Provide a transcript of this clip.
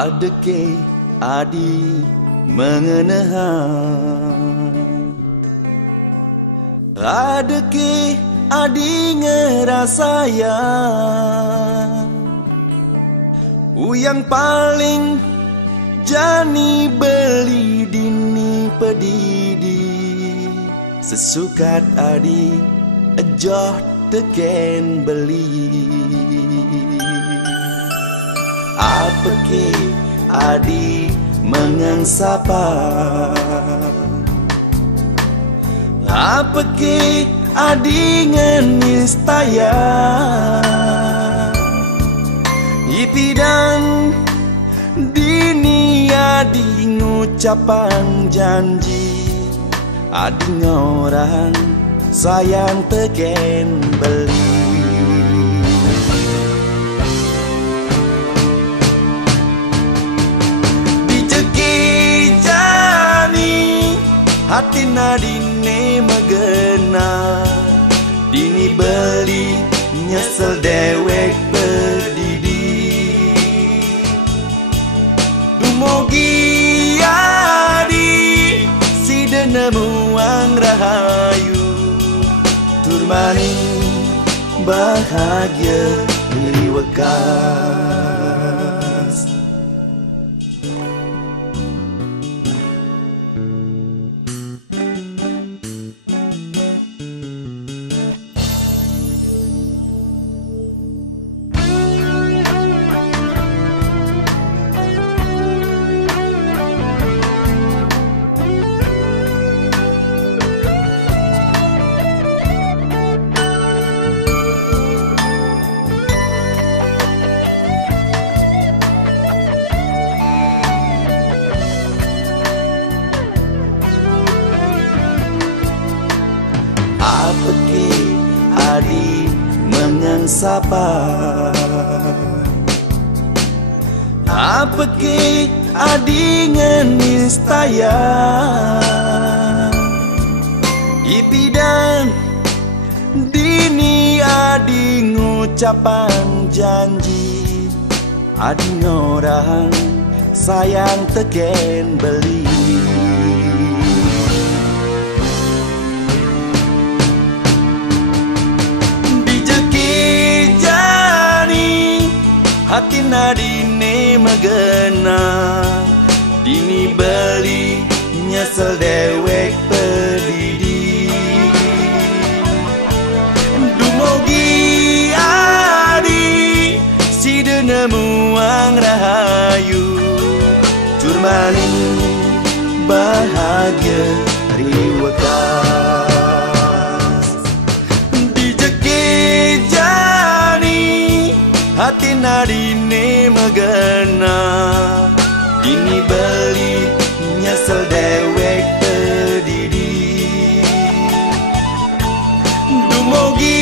Adeke adi mengenehang, adeke adi ngerasayang, uyang paling jani beli dini pedidi, sesukat adi ejoh teken beli. Apa ke adi mengangsapa, apa ke adi ngenistaya, ipidan dini adi ngucapan janji, adi ngorang sayang teken beli. Hati nadine megena, dini beli nyesel dewek pedidi. Dumugi adi si denemuang rahayu, turmaning bahagia liwekas. Apa ke adi mengangsapa, apa ke adi ngenistaya, ipidan dini adi ngucapan janji, adi ngorang sayang teken beli. Hati nadine megena, dini beli nyesel dewek pedidi. Dumugi adi si denemuang rahayu, turmaning bahagia riwekas. Dijeki jani hati nadine megena, dini beli nyesel dewek pedidi. Dumugi